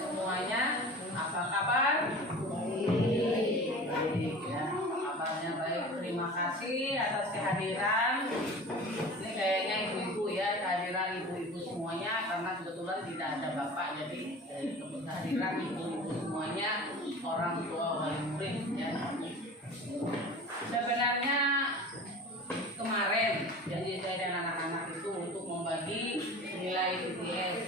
Semuanya, apa kabar? Baik, ya. Kabarnya baik. Terima kasih atas kehadiran. Ini kayaknya ibu-ibu ya, kehadiran ibu-ibu semuanya karena kebetulan tidak ada bapak, jadi kehadiran ibu-ibu semuanya orang tua wali murid ya. Sebenarnya kemarin janji saya dan anak-anak itu untuk membagi nilai BTS.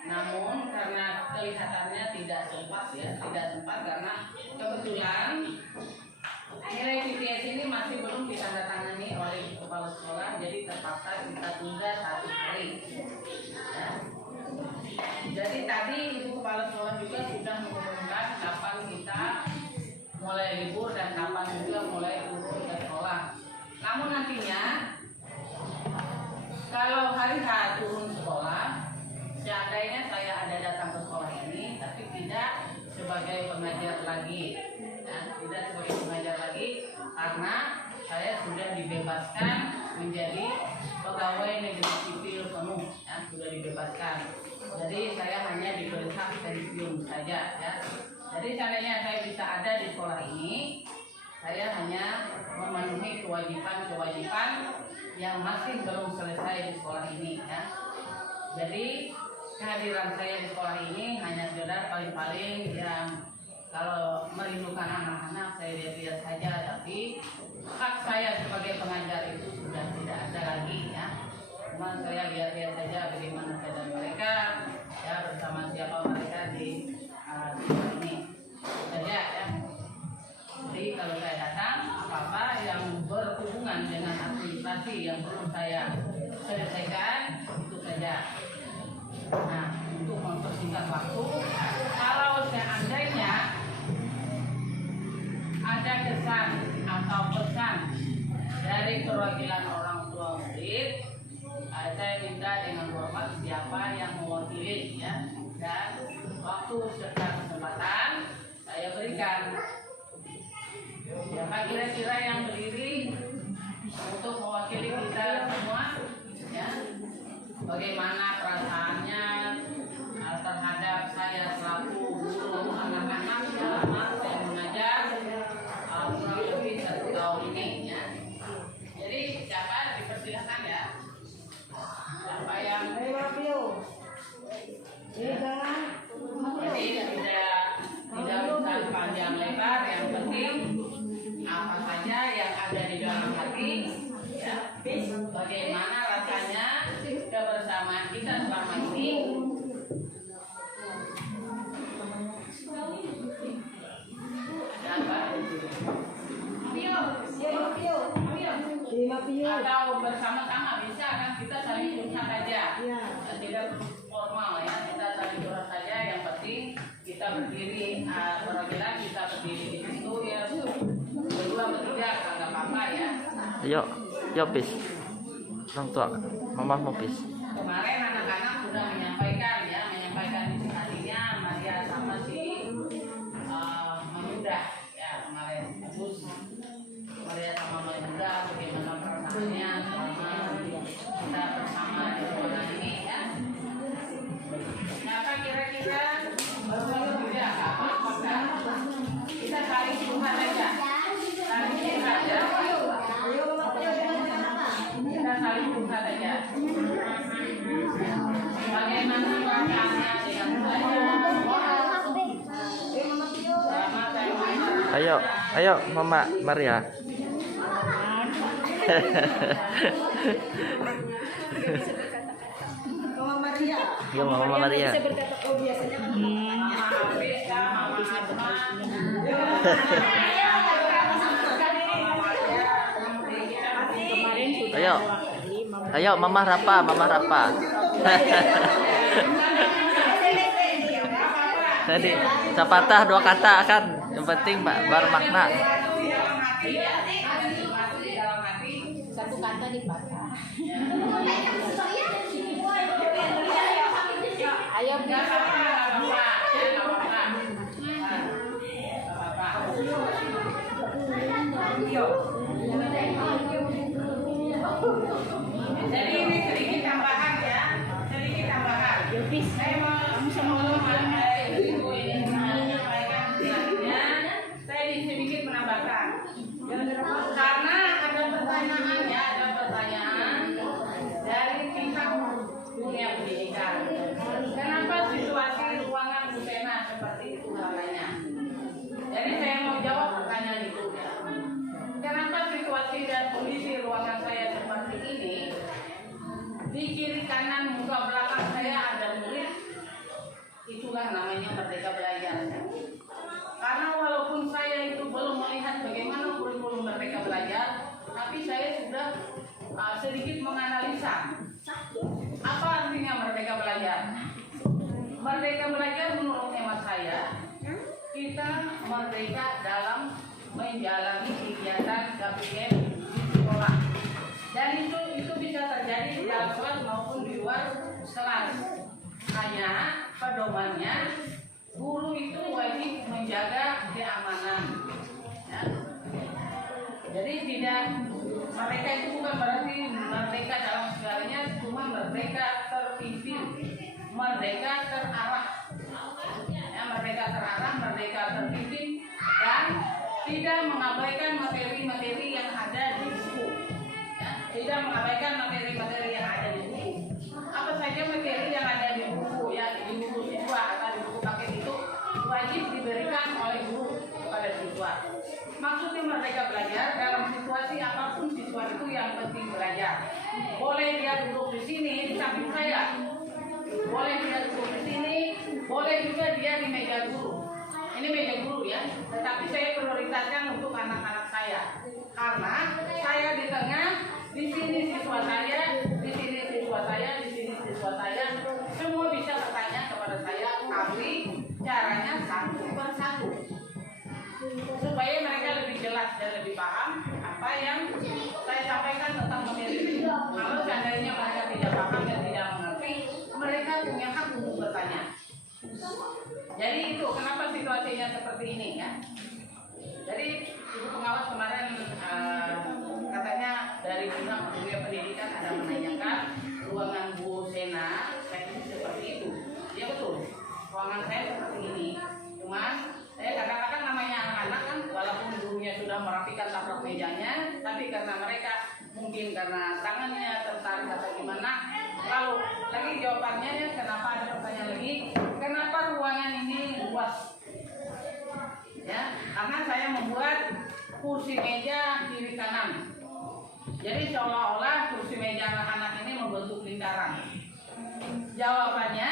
Namun karena kelihatannya tidak sempat ya, tidak sempat karena kebetulan nilai BTS ini masih belum ditandatangani oleh kepala sekolah, jadi terpaksa kita tunda 1 hari. Ya. Jadi tadi ibu kepala sekolah juga sudah mengumumkan kapan kita mulai libur dan kapan juga mulai turun ke sekolah. Namun nantinya kalau hari H turun sekolah, seandainya saya ada datang ke sekolah ini, tapi tidak sebagai pengajar lagi, ya, tidak sebagai pengajar lagi, karena saya sudah dibebaskan menjadi pegawai negeri sipil penuh, ya, sudah dibebaskan. Jadi saya hanya diberi hak pensiun saja, ya. Jadi seandainya saya bisa ada di sekolah ini, saya hanya memenuhi kewajiban-kewajiban yang masih belum selesai di sekolah ini, ya. Jadi kehadiran saya di sekolah ini hanya sekedar paling-paling yang kalau merindukan anak-anak saya lihat-lihat saja, tapi hak saya sebagai pengajar itu sudah tidak ada lagi, ya. Cuma saya lihat-lihat saja bagaimana keadaan mereka, ya, bersama siapa mereka di sekolah ini saja, ya. Jadi kalau saya datang, apa-apa yang berhubungan dengan administrasi yang belum saya selesaikan itu saja. Nah, untuk mempersingkat waktu, kalau seandainya ada kesan atau pesan dari perwakilan orang tua murid, saya minta dengan hormat siapa yang mewakili, ya, dan waktu serta kesempatan saya berikan. Siapa kira-kira yang berdiri untuk mewakili kita semua, ya? Bagaimana perasaannya terhadap saya selaku guru anak-anak selama saya mengajar kurang lebih 1 tahun ini, ya. Jadi siapa dipersilakan, ya. Siapa yang jadi tidak usah panjang lebar, yang penting apa saja yang ada di dalam hati, ya. Bagaimana rasanya kebersamaan kita selama ini. Atau bersama-sama bisa kan, kita saling curhat saja, tidak formal, ya, kita saling curhat saja. Yang penting kita berdiri, perwakilan kita berdiri di situ, ya, berdua bertiga nggak apa-apa, ya. Yuk bis, orang tua, mama mau bis. Kemarin anak-anak sudah menyampaikan isi hatinya, Maria sama si Mamuda, ya, kemarin. Terus Maria sama Mamuda bagaimana perasaannya selama kita bersama di sekolah ini, ya. Siapa kira-kira tidak apa-apa, kita saling curhat aja, kita saling curhat aja. Bagaimana perasaannya dengan saya? Ayo Mama Maria. Mama Maria. Iya, Mama Maria. Bisa berkata, oh biasanya kan Mama Asma. Ayo Mama Rapa. Tadi sepatah 2 kata kan, yang penting bermakna. 1 kata dipatah. Ayo Jadi ini sedikit tambahan, ya, sedikit tambahan. Saya mau kamu sama itulah namanya merdeka belajar. Karena walaupun saya itu belum melihat bagaimana kurikulum merdeka belajar, tapi saya sudah sedikit menganalisa apa artinya merdeka belajar. Merdeka belajar menurut hemat saya, kita merdeka dalam menjalani kegiatan KPM di sekolah. Dan itu bisa terjadi di dalam kelas maupun di luar kelas. Hanya pedomannya guru itu wajib menjaga keamanan. Ya. Jadi tidak merdeka itu bukan berarti merdeka dalam segalanya, cuma merdeka terpimpin, merdeka terarah. Ya, merdeka terarah, merdeka terpimpin, dan tidak mengabaikan materi-materi yang ada di buku. Ya, tidak mengabaikan materi-materi yang ada di buku. Apa saja materi yang ada di buku, ya di buku siswa atau di buku paket itu wajib diberikan oleh guru kepada siswa. Maksudnya merdeka belajar dalam situasi apapun siswa itu yang penting belajar. Boleh dia duduk di sini di samping saya, boleh dia duduk di sini, boleh juga dia di meja guru. Ini meja guru ya, tetapi saya prioritaskan untuk anak-anak saya karena saya di tengah, di sini siswa saya, di sini siswa saya, di sini siswa saya, semua bisa bertanya kepada saya, tapi caranya satu persatu supaya mereka lebih jelas dan lebih paham apa yang saya sampaikan tentang materi. Kalau seandainya mereka tidak paham dan tidak mengerti, mereka punya hak untuk bertanya. Jadi itu kenapa situasinya seperti ini ya. Jadi ibu pengawas kemarin katanya dari Bidang Pendidikan ada menanyakan ruangan Bu Sena teknis seperti itu. Ya betul, ruangan saya seperti ini. Cuman saya kadang-kadang namanya anak-anak kan, walaupun gurunya sudah merapikan taplak mejanya, tapi karena mereka mungkin karena tangannya tertarik atau gimana, lalu lagi jawabannya ya, kenapa ada pertanyaan lagi, kenapa ruangan ini luas? Ya, karena saya membuat kursi meja kiri kanan. Jadi seolah-olah kursi meja anak-anak ini membentuk lingkaran. Jawabannya,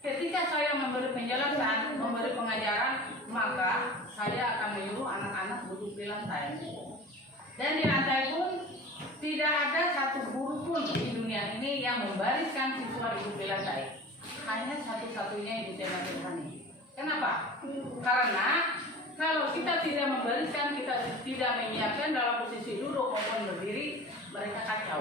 ketika saya memberi penjelasan, memberi pengajaran, maka saya akan menyuruh anak-anak duduk di lantai. Dan di lantai pun tidak ada satu guru pun di dunia ini yang membariskan siswa duduk di lantai. Hanya satu-satunya Ibu Sena Tirhani. Kenapa? Karena kalau kita tidak membariskan, kita tidak menyiapkan dalam posisi duduk maupun berdiri, mereka kacau.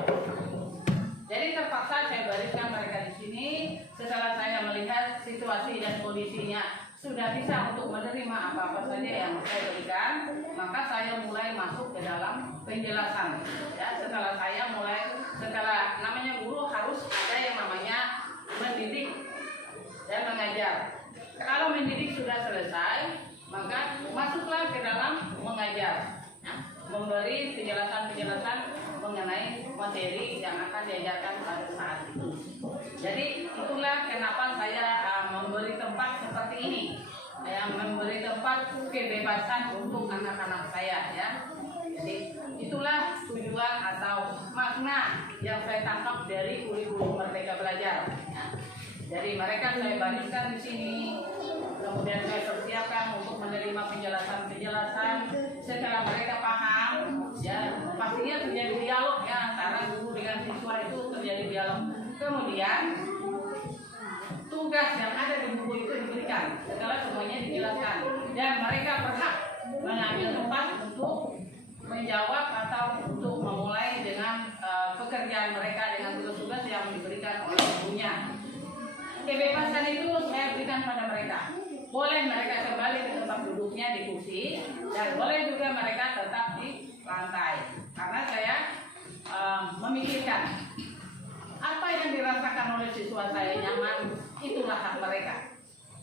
Jadi terpaksa saya bariskan mereka di sini. Setelah saya melihat situasi dan kondisinya sudah bisa untuk menerima apa-apa saja yang saya berikan, maka saya mulai masuk ke dalam penjelasan. Ya, setelah namanya guru harus ada yang namanya mendidik dan mengajar. Kalau mendidik sudah selesai, maka masuklah ke dalam mengajar, ya, memberi penjelasan-penjelasan mengenai materi yang akan diajarkan pada saat itu. Jadi itulah kenapa saya memberi tempat seperti ini, yang memberi tempat kebebasan untuk anak-anak saya ya. Jadi itulah tujuan atau makna yang saya tangkap dari kurikulum Merdeka Belajar. Ya. Jadi mereka saya bariskan di sini, kemudian saya persiapkan untuk menerima penjelasan-penjelasan. Setelah mereka paham, ya pastinya terjadi dialog ya antara guru dengan siswa, itu terjadi dialog. Kemudian tugas yang ada di buku itu diberikan setelah semuanya dijelaskan, dan mereka berhak mengambil tempat untuk menjawab atau untuk memulai dengan pekerjaan mereka dengan tugas-tugas yang diberikan oleh gurunya. Kebebasan itu saya berikan pada mereka. Boleh mereka kembali ke tempat duduknya di kursi, dan boleh juga mereka tetap di lantai. Karena saya memikirkan apa yang dirasakan oleh siswa saya nyaman, itulah hak mereka.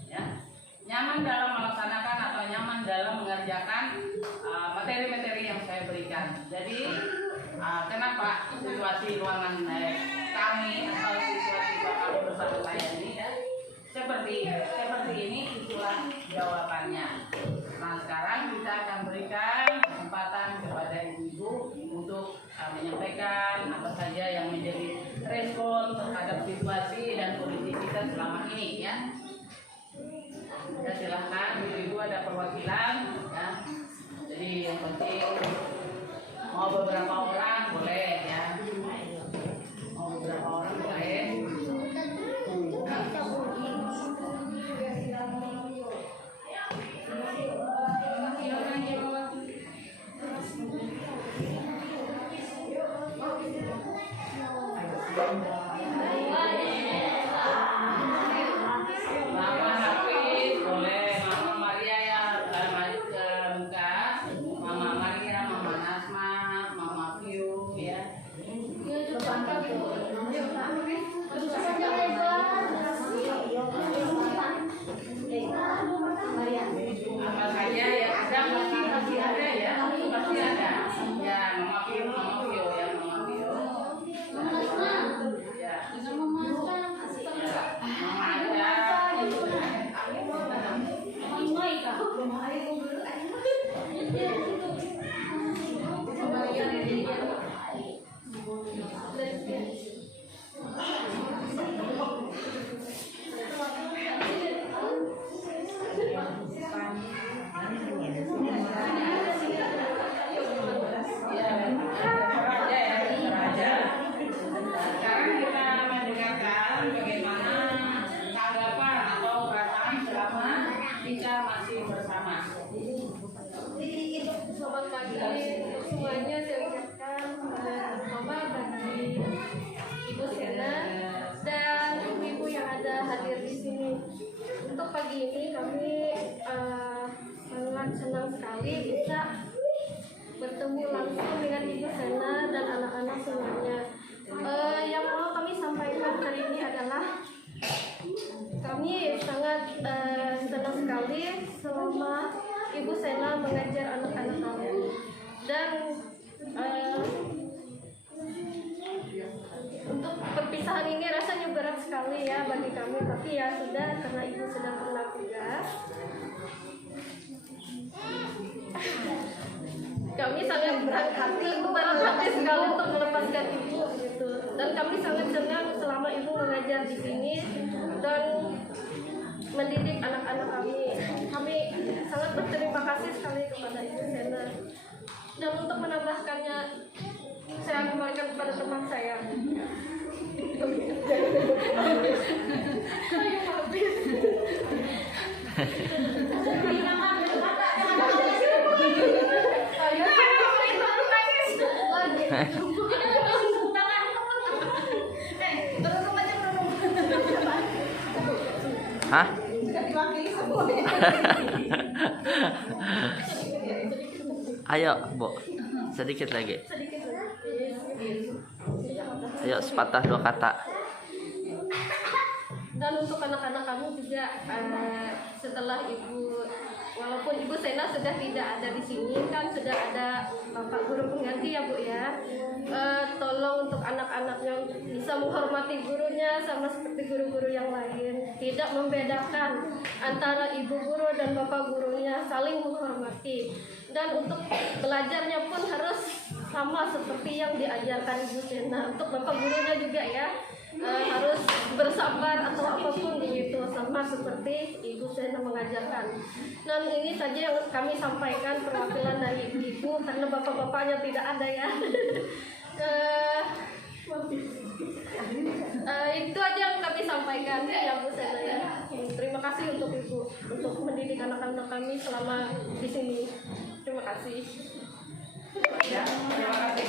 Ya. Nyaman dalam melaksanakan atau nyaman dalam mengerjakan materi-materi yang saya berikan. Jadi kenapa situasi ruangan kami atau siswa-siswa kami bersama saya ini ya, seperti ini, itulah jawabannya. Nah sekarang kita akan berikan kesempatan kepada ibu-ibu untuk menyampaikan apa saja yang menjadi respon terhadap situasi dan kondisi kita selama ini ya. kita masih bersama. Selamat pagi untuk semuanya. Saya ucapkan terutama bagi Ibu Sena dan ibu-ibu yang ada hadir di sini. Untuk pagi ini kami sangat senang sekali bisa bertemu langsung dengan Ibu Sena dan anak-anak semuanya. Yang mau kami sampaikan hari ini adalah kami sangat senang sekali selama Ibu Sena mengajar anak-anak kami, dan untuk perpisahan ini rasanya berat sekali ya bagi kami, tapi ya sudah, karena Ibu sudah pernah tugas. Kami sangat berat hati sekali untuk melepaskan Ibu gitu. Dan kami sangat senang selama Ibu mengajar di sini dan mendidik anak-anak kami. Kami sangat berterima kasih sekali kepada Ibu Sena. Dan untuk menambahkannya, saya kembalikan kepada teman saya. Hah? Ayo, Bu. Sedikit lagi. Ayo, sepatah dua kata. Dan untuk anak-anak kamu juga, setelah Ibu, walaupun Ibu Sena sudah tidak ada di sini, kan sudah ada Bapak guru pengganti ya Bu ya. Tolong untuk anak-anaknya bisa menghormati gurunya sama seperti guru-guru yang lain. Tidak membedakan antara ibu guru dan bapak gurunya, saling menghormati. Dan untuk belajarnya pun harus sama seperti yang diajarkan Ibu Sena. Untuk bapak gurunya juga ya, harus bersabar atau apapun begitu, sama seperti Ibu Sena mengajarkan. Dan ini saja yang kami sampaikan perwakilan dari Ibu, karena bapak-bapaknya tidak ada ya. Itu aja yang kami sampaikan ya Bu Sena ya. Terima kasih untuk Ibu untuk mendidik anak-anak kami selama di sini. Terima kasih. Ya, terima kasih.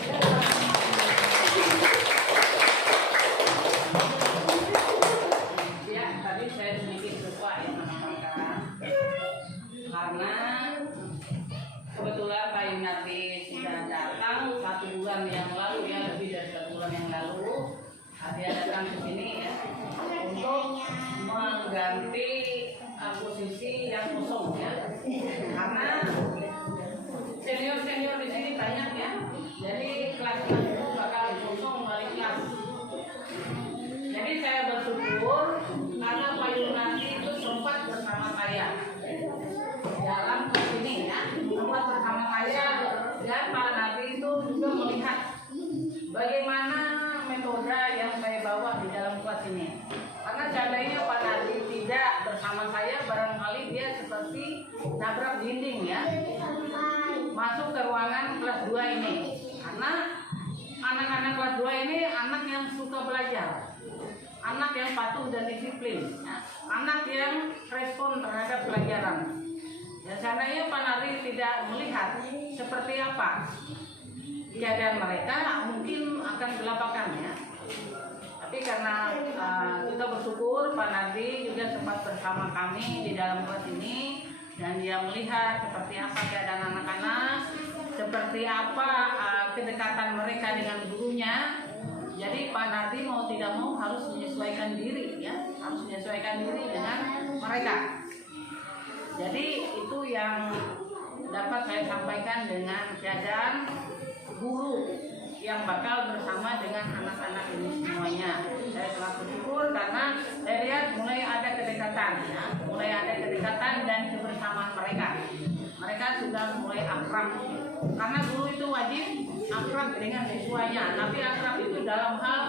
Ya, tadi saya sedikit lupa ya menyampaikan, karena kebetulan Pak Yunardi sudah datang 1 bulan yang lalu ya, lebih dari 1 bulan yang lalu. Dia datang ke sini ya untuk mengganti posisi yang kosong ya, karena senior di sini banyak ya, jadi kelas-kelas itu bakal kosong balik kelas. Jadi saya bersyukur karena Pak Yunardi itu sempat bersama saya dalam kelas ini ya, sempat bersama saya, dan Pak Yunardi itu juga melihat bagaimana metode yang saya bawa di dalam kelas ini. Karena seandainya Pak Nardi tidak bersama saya, barangkali dia seperti nabrak dinding ya, masuk ke ruangan kelas 2 ini. Karena anak-anak kelas 2 ini anak yang suka belajar, anak yang patuh dan disiplin ya, anak yang respon terhadap pelajaran. Dan seandainya Pak Nardi tidak melihat seperti apa keadaan mereka, mungkin akan kelabakan ya. Tapi karena kita bersyukur Pak Nardi juga sempat bersama kami di dalam kelas ini, dan dia melihat seperti apa keadaan anak-anak, seperti apa kedekatan mereka dengan gurunya. Jadi Pak Nardi mau tidak mau harus menyesuaikan diri ya, harus menyesuaikan diri dengan mereka. Jadi itu yang dapat saya sampaikan dengan keadaan guru yang bakal bersama dengan anak-anak ini semuanya. Saya sangat bersyukur karena saya lihat mulai ada kedekatan ya, mulai ada kedekatan dan kebersamaan mereka. Mereka sudah mulai akrab, karena guru itu wajib akrab dengan siswanya, tapi akrab itu dalam hal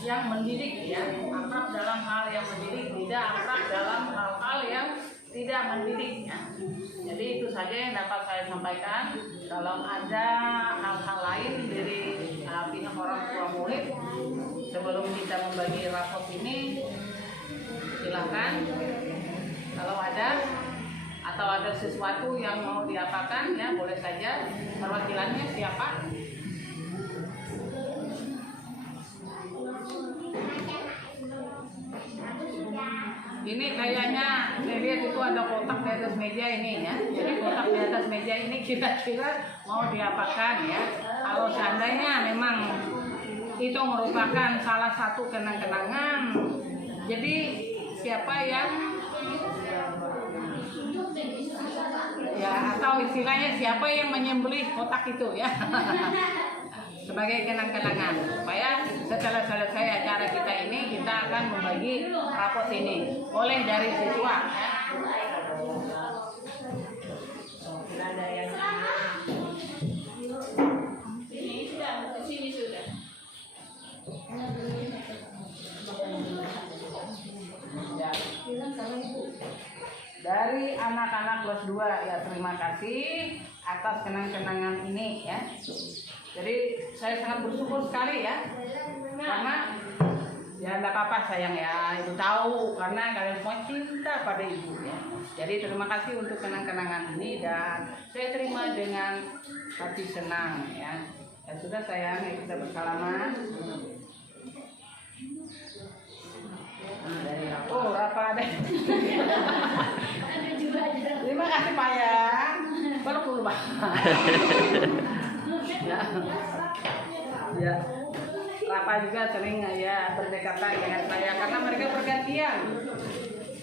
yang mendidik ya, akrab dalam hal yang mendidik, tidak akrab dalam hal-hal yang tidak mendidik ya. Jadi itu saja yang dapat saya sampaikan. Kalau ada hal-hal lain dari pihak orang tua murid, sebelum kita membagi rapot ini, silakan. Kalau ada, atau ada sesuatu yang mau diapakan ya boleh saja. Perwakilannya siapa? Ini kayaknya saya lihat itu ada kotak di atas meja ini ya. Jadi kotak di atas meja ini kira-kira mau diapakan ya. Kalau seandainya memang itu merupakan salah satu kenang-kenangan, jadi siapa yang ya atau istilahnya siapa yang menyembelih kotak itu ya sebagai kenang-kenangan, supaya setelah selesai acara kita ini kita akan membagi rapot ini oleh dari siswa ya. Tidak ada yang sini sudah. Ya. Dari anak-anak kelas 2 ya, terima kasih atas kenang-kenangan ini ya. Jadi saya sangat bersyukur sekali ya, karena ya enggak apa-apa sayang ya, ibu tahu karena kalian semua cinta pada ibu ya. Jadi terima kasih untuk kenang-kenangan ini dan saya terima dengan hati senang ya. Ya sudah sayang, kita bersalaman. Oh, apa ada? Terima kasih Pak ya. Baru dulu Pak. Ya. Ya. Rapa juga sering ya berdekatan dengan saya karena mereka bergantian.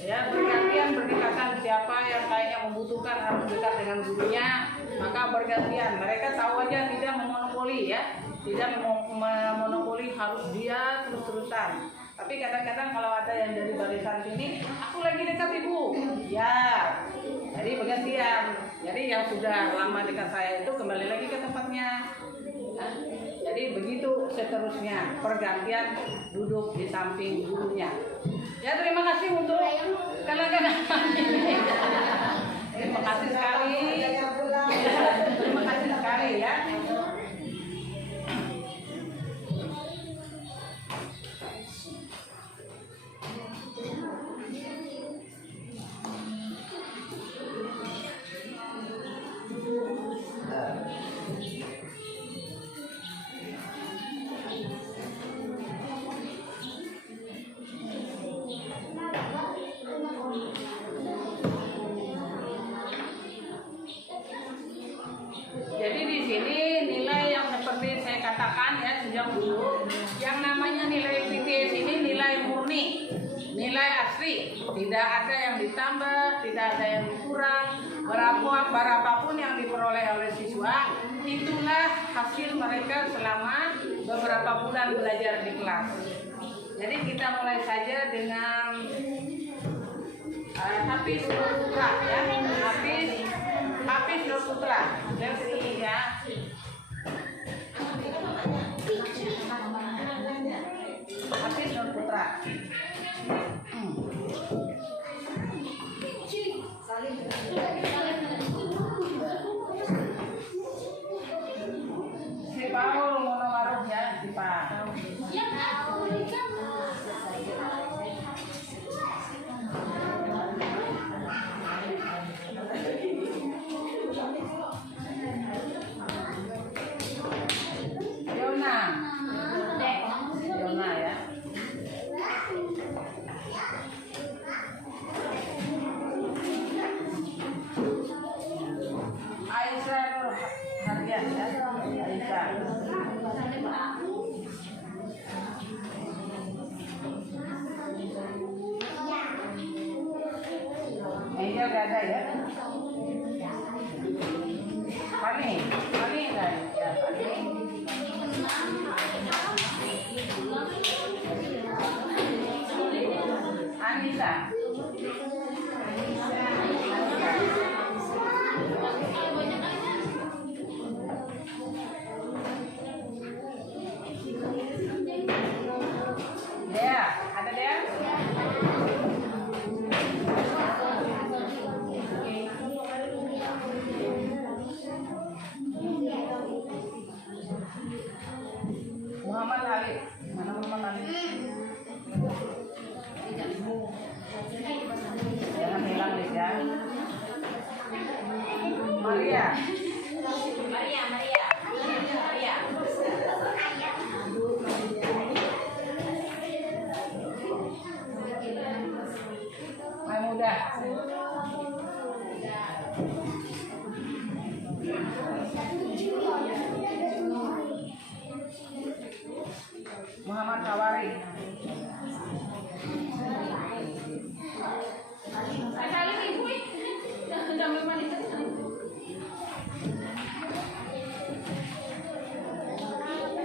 Ya, bergantian berdekatan, siapa yang kayaknya membutuhkan harus dekat dengan gurunya, maka bergantian. Mereka tahu aja tidak memonopoli ya. Tidak memonopoli harus dia terus-terusan. Tapi kadang-kadang kalau ada yang dari barisan sini, aku lagi dekat ibu, ya, jadi bergantian. Jadi yang sudah lama dekat saya itu kembali lagi ke tempatnya. Nah, jadi begitu seterusnya, pergantian duduk di samping gurunya. Ya terima kasih untuk kenang-kenangan ini. Terima kasih sekali. Terima kasih sekali ya. Jadi di sini nilai yang seperti saya katakan ya sejak dulu, yang namanya nilai PTS ini nilai murni, nilai asli, tidak ada yang ditambah, tidak ada yang dikurang, berapapun yang diperoleh oleh siswa, itulah hasil mereka selama beberapa bulan belajar di kelas. Jadi kita mulai saja dengan Hafiz Nur Putra ya, Hafiz Nur Putra, lihat sini ya. Hafiz Nur Putra. Si Paul Monowaruh ya, si Pak. Yona ya. Aisyah Nur Hardian ya. Aisyah. Meja gak ada ya. Pani enggak ya. Anissa. Dea, ada Dea? Muhammad Ali. Mana Muhammad Ali? Maria. Muda. Muhammad Tawari.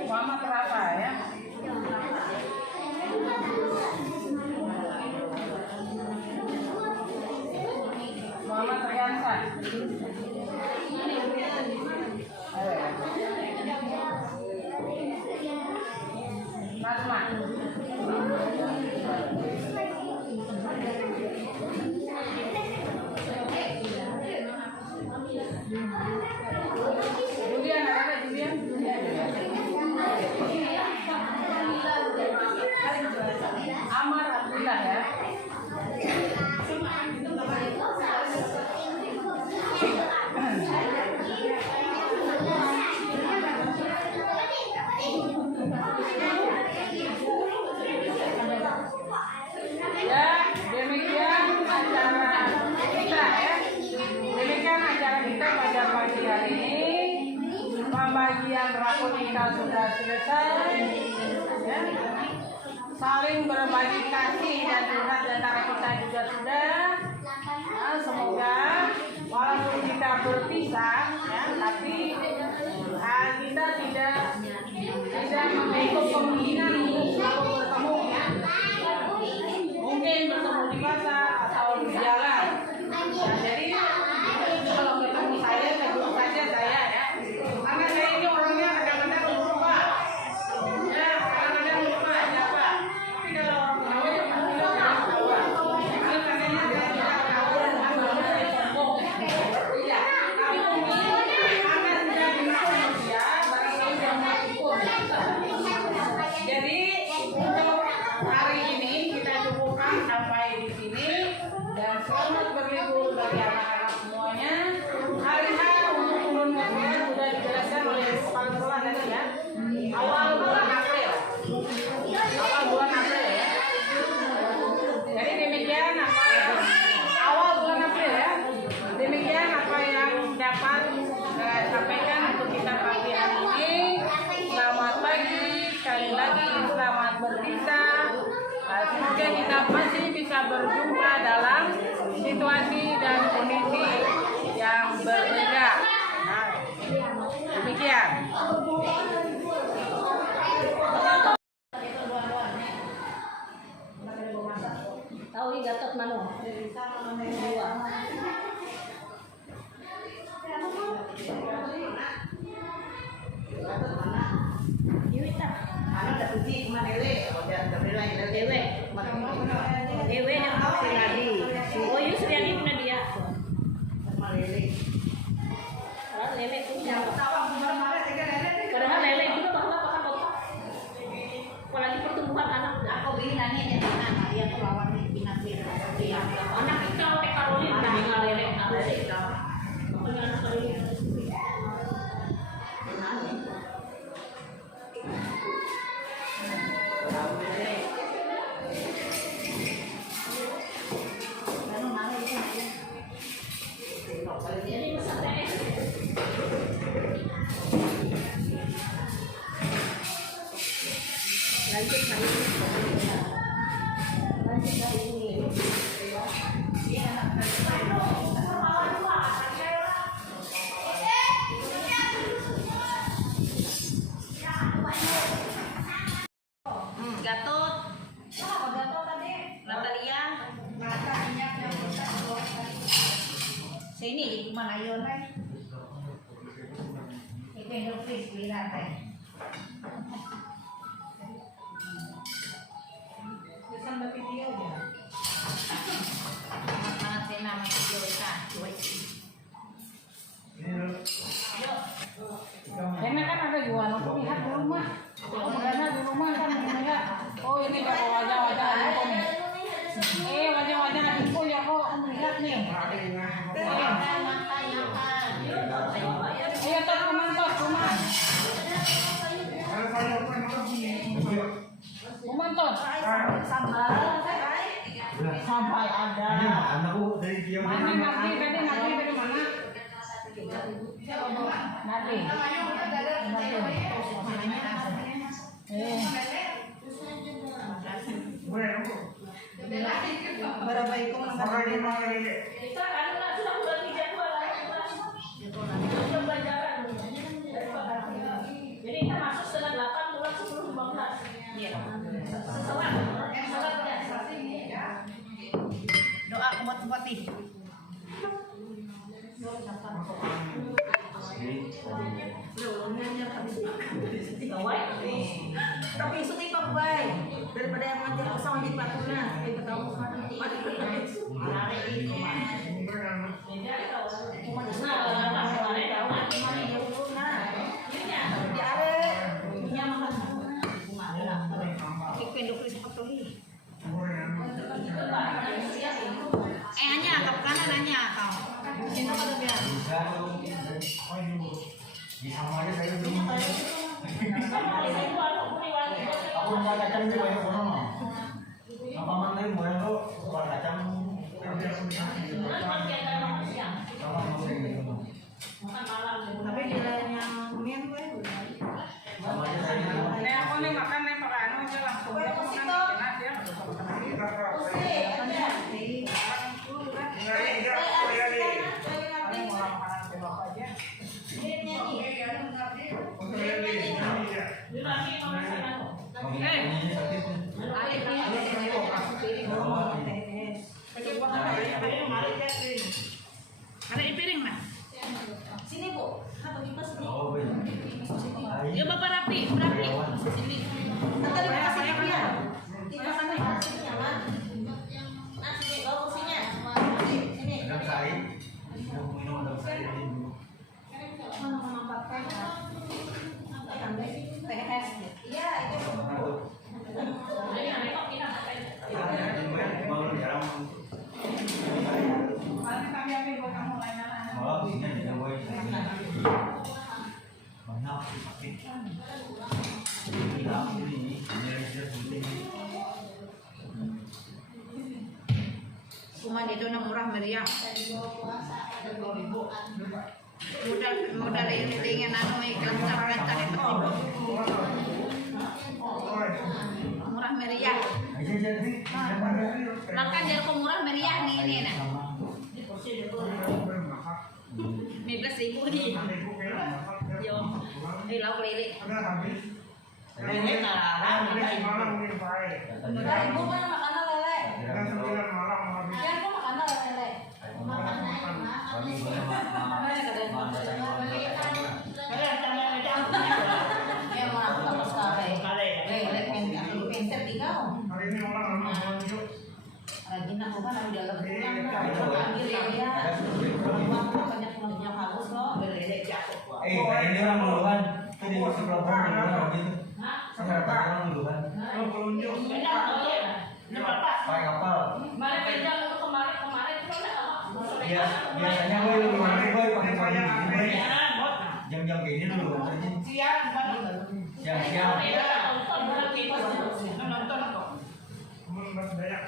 Muhammad Rafa ya. Muhammad Riansa. Nasma. Julian, ada Julian? Amar Abdullah ya. Ya, demikian acara kita ya. Demikian acara kita pada pagi hari ini. Pembagian rapor kita sudah selesai. Ya. Saling berbagi kasih dan curhat antara kita juga sudah. Nah, semoga walaupun kita berpisah, ya, tapi kita tidak membentuk kemungkinan untuk selalu bertemu. Ya. Mungkin bertemu di pasar atau di jalan. Ya, jadi kalau ketemu saya tegur saja saya ya. Karena saya ini orangnya kadang-kadang lupa. Ya, kadang-kadang lupa siapa. Tapi kalau orang Jawa itu pasti lupa. Itu katanya saya tidak tahu dan saya sombong. Iya, tapi mungkin karena sudah dimakan dia, barangkali sudah melakukan. Jadi untuk hari ini kita cukupkan sampai di sini dan selamat berlibur bagi anak-anak semuanya. Hari H untuk turun mobil sudah dijelaskan oleh kepala sekolah tadi ya. Awal bulan April. Awal bulan April ya. Jadi demikian apa awal bulan April ya. Demikian apa yang dapat saya sampaikan untuk kita pagi hari ini. Selamat pagi, sekali lagi selamat berpisah. Semoga kita masih bisa berjumpa dalam situasi dan kondisi yang berbeda. Nah, demikian. Tahu ini Gatot Mano. Dua. Dewe yang si Nadi. Oh iya Suryadi punya dia. Kalau lele itu padahal lele itu bahwa pakai otak. Apalagi pertumbuhan anak. Aku bilang ini dia tuh lawan binat dia. Anak kita oleh Karolin dengan lele harus kita. Makanya anak Karolin. Gatot. Gatot tadi. Natalia. Sini di mana yon kan? Itu yang please lihat kan. Pesan video ya. Mana saya nama video kan. Karena kan ada jualan, aku lihat di rumah. Karena di rumah kan melihat, oh ini kalau wajah-wajah adikku nih. Wajah-wajah adikku ya kok melihat nih. sampai ada. Anakku dari dia Mana nanti dari mana? Nanti. Berapa itu Kita kan sudah bulan 3 pelajaran. Jadi kita masuk setengah 8 bulan 10 15. Iya. Setelah doa buat Fatih. Tapi suti pak baik daripada yang nanti kosong di patuna. Kita tahu hanya kap kanan hanya kau. Sino ka daw yan? sama aja saya belum aku nggak kacang itu banyak orang mah apa mana yang boleh lo soal kacang sama masih gitu Tapi di lain yang kemudian gue. sama aja saya gitu aku nih makan nih pakai anu aja langsung. Ada di piring mah. Sini bu. oh benar Ya bapak rapi. Sini. Tadi kasih dia. Kita kan kasihnya lah. Nah sini bawa kursinya. Sini. ada saya minum ada saya dulu TS. Iya itu. mau jarang malah bisnya di Jawa banyak sakit tidak ini Cuma itu murah meriah. Modal ini dengan anu iklan cari murah meriah. aja jadi Makan dari murah meriah nih ini nah. 15.000 nih. Yo. Lauk lele. Ini ngarang. Ibu mana makanan lele? Ya aku makanan lele. Ya mau apa sekali? Lele pinter tinggal. Lagi nak bukan ada dalam pulang. Panggil ya. Banyak pulang habis loh. Lele jatuh. ini orang duluan tadi masih pelapor duluan gitu saya orang duluan pakai kapal ya biasanya gue duluan gue pakai pagi jam-jam kayak ini dulu siang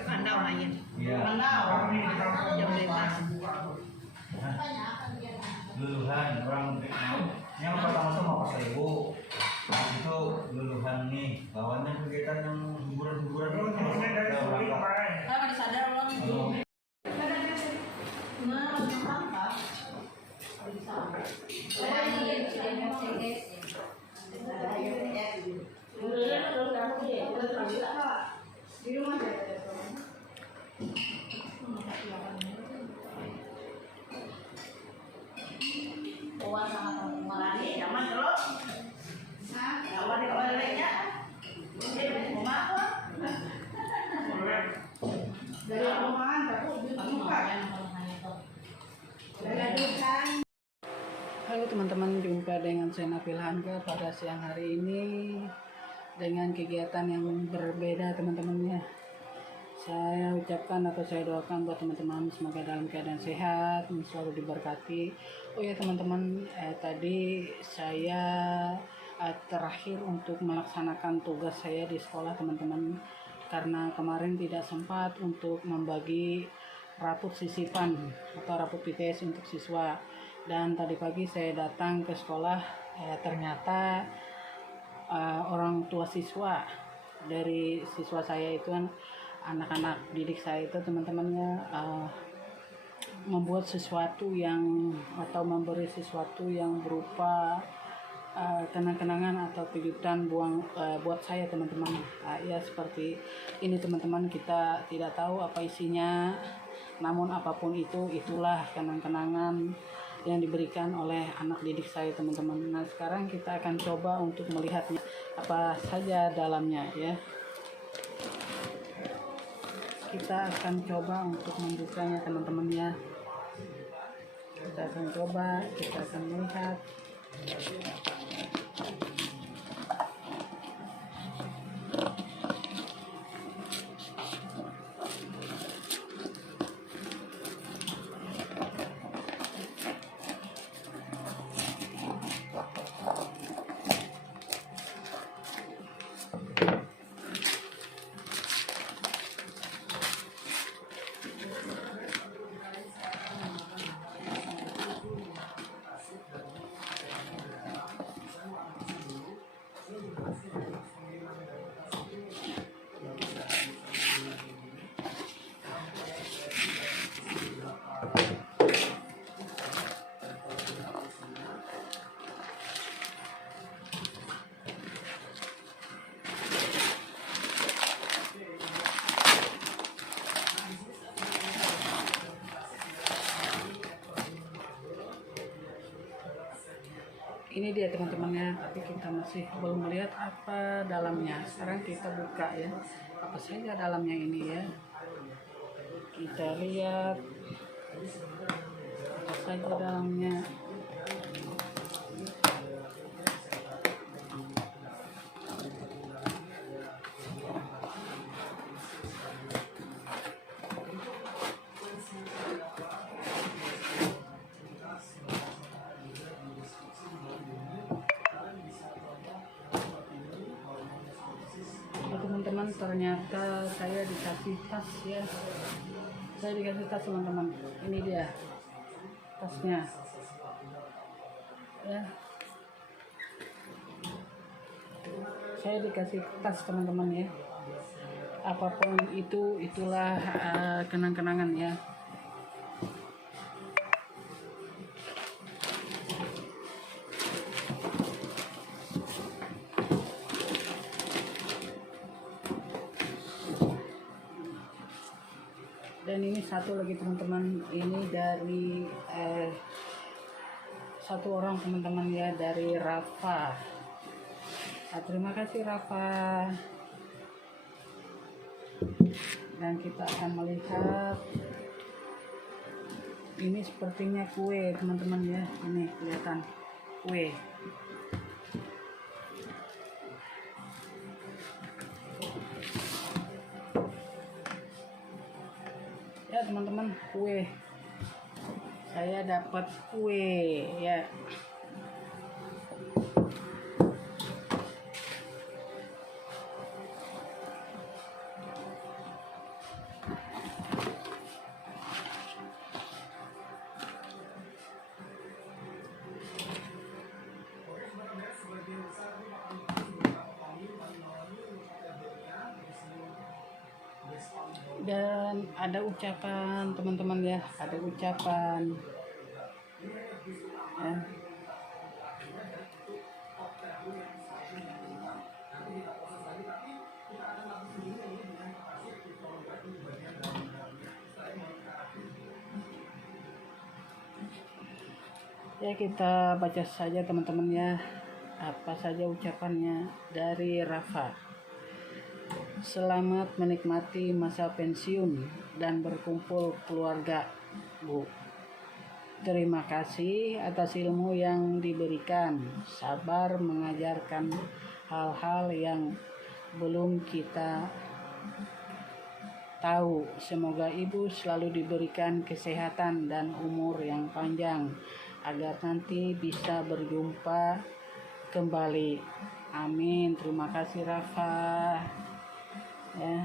Anda orangnya. iya Jam 5. luluhan orang yang pertama tuh mau pas ibu itu luluhan nih lawannya kegiatan yang hiburan-hiburan Kalau disadar ulun. Uang sama teman-teman ini zaman dulu. Kalau di baliknya, dia mau makan. Dari rumahan, tapi bukan. Halo teman-teman, jumpa dengan saya Nafil Hanka pada siang hari ini dengan kegiatan yang berbeda teman-teman ya. Saya ucapkan atau saya doakan buat teman-teman semoga dalam keadaan sehat, selalu diberkati. Oh ya teman-teman, tadi saya terakhir untuk melaksanakan tugas saya di sekolah teman-teman. karena kemarin tidak sempat untuk membagi rapot sisipan atau rapot PTS untuk siswa. Dan tadi pagi saya datang ke sekolah, ternyata orang tua siswa dari siswa saya itu kan, anak-anak didik saya itu teman-temannya membuat sesuatu yang atau memberi sesuatu yang berupa kenang-kenangan atau kejutan buat saya teman-teman. Ya seperti ini teman-teman, kita tidak tahu apa isinya, namun apapun itu, itulah kenang-kenangan yang diberikan oleh anak didik saya teman-teman. Nah sekarang kita akan coba untuk melihatnya apa saja dalamnya ya. Kita akan coba untuk membukanya teman-teman ya. Kita akan coba, kita akan melihat. Ini dia teman-temannya, tapi kita masih belum melihat apa dalamnya. Sekarang kita buka ya, apa saja dalamnya ini ya. Kita lihat apa saja dalamnya. Teman-teman, ternyata saya dikasih tas ya. Saya dikasih tas teman-teman. Ini dia tasnya ya. Saya dikasih tas teman-teman ya. Apapun itu, itulah kenang-kenangan ya. Dan ini satu lagi teman-teman, ini dari satu orang teman-teman ya, dari Rafa. Nah, terima kasih Rafa. Dan kita akan melihat, ini sepertinya kue teman-teman ya. Ini kelihatan kue. Ya teman-teman, kue. Saya dapat kue ya. Dan ada ucapan teman-teman ya, ada ucapan ya. Ya kita baca saja teman-teman ya, apa saja ucapannya dari Rafa. Selamat menikmati masa pensiun dan berkumpul keluarga, Bu. Terima kasih atas ilmu yang diberikan. Sabar mengajarkan hal-hal yang belum kita tahu. Semoga Ibu selalu diberikan kesehatan dan umur yang panjang agar nanti bisa berjumpa kembali. Amin. Terima kasih Rafa. ya.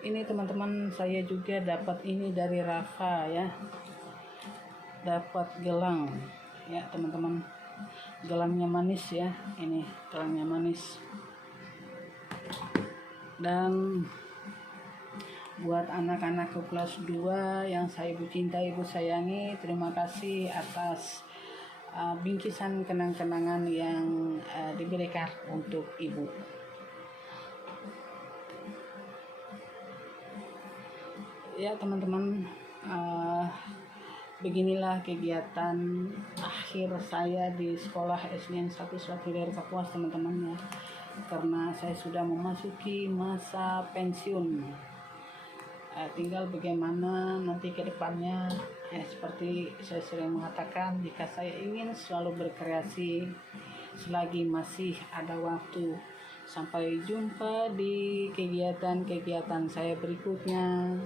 Ini teman-teman, saya juga dapat ini dari Rafa ya, dapat gelang ya teman-teman, gelangnya manis ya, ini gelangnya manis. Dan buat anak-anak ke kelas 2 yang saya ibu cintai, ibu sayangi, terima kasih atas bingkisan kenang-kenangan yang diberikan untuk ibu. Ya teman-teman, beginilah kegiatan akhir saya di sekolah SDN 1 Selat Hidayat Kapuas teman-teman ya, karena saya sudah memasuki masa pensiun. Tinggal bagaimana nanti ke depannya, seperti saya sering mengatakan, jika saya ingin selalu berkreasi selagi masih ada waktu. Sampai jumpa di kegiatan-kegiatan saya berikutnya.